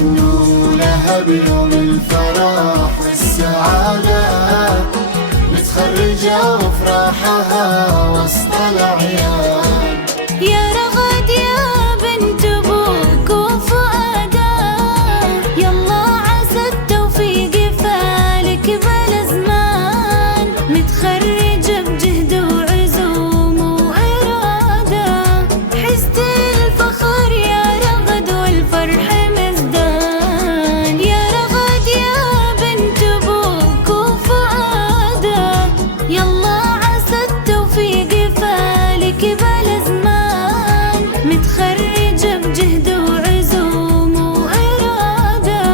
غنوا لها بيوم الفرح والسعادة، متخرجة وافراحها وسط الأعياد. يا رغد يا بنت ابوك وفؤاده، يلا عسى التوفيق فالك بلا زمان، متخرجة بجهد وعزوم وإرادة، حزت الفخر يا رغد والفرح مزدان. يا رغد يا بنت ابوك وفؤاده، يلا عسى التوفيق فالك بلا زمان، متخرجة بجهد وعزوم وإرادة،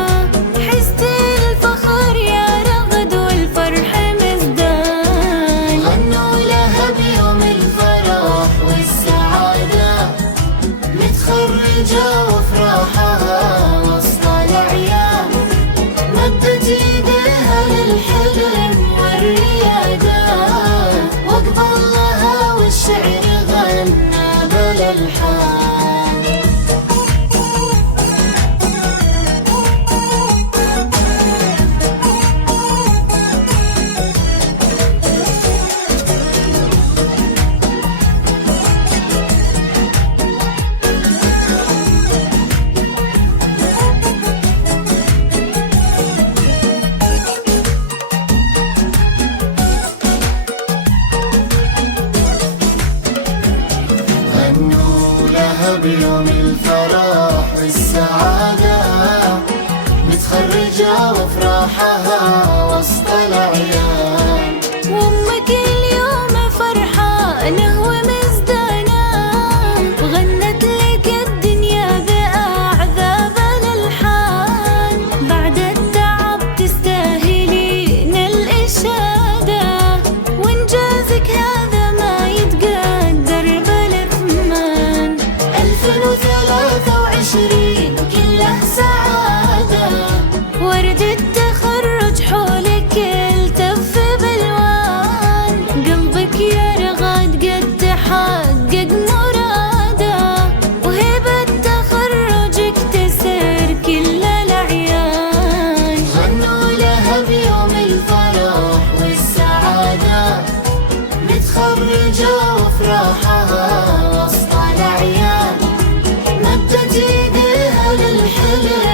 حزت الفخر يا رغد والفرح مزدان. غنوا لها بيوم الفرح والسعادة، متخرجة وافراحها وسط الأعياد، مدت ايديها للحلم والريادة، واقبل لها والشعر غنى بلا الحان. غنوا لها بيوم الفرح والسعادة، متخرجة وافراحها وسط الأعياد. وامك اليوم فرحانة ومزدانة، غنت لك الدنيا بأعذاب الألحان، بعد التعب تستاهلين الإشادة، وإنجازك هذا ما يتقدر بالأثمان. 2023 كله سعادة، ورد التخرج حولك التف بالوان، قلبك يا رغد قد تحقق مراده، وهبة تخرجك تسر كل الأعيان. غنوا لها بيوم الفرح والسعادة، متخرجة وافراحها وسط الأعياد، مدت ايديها للحلم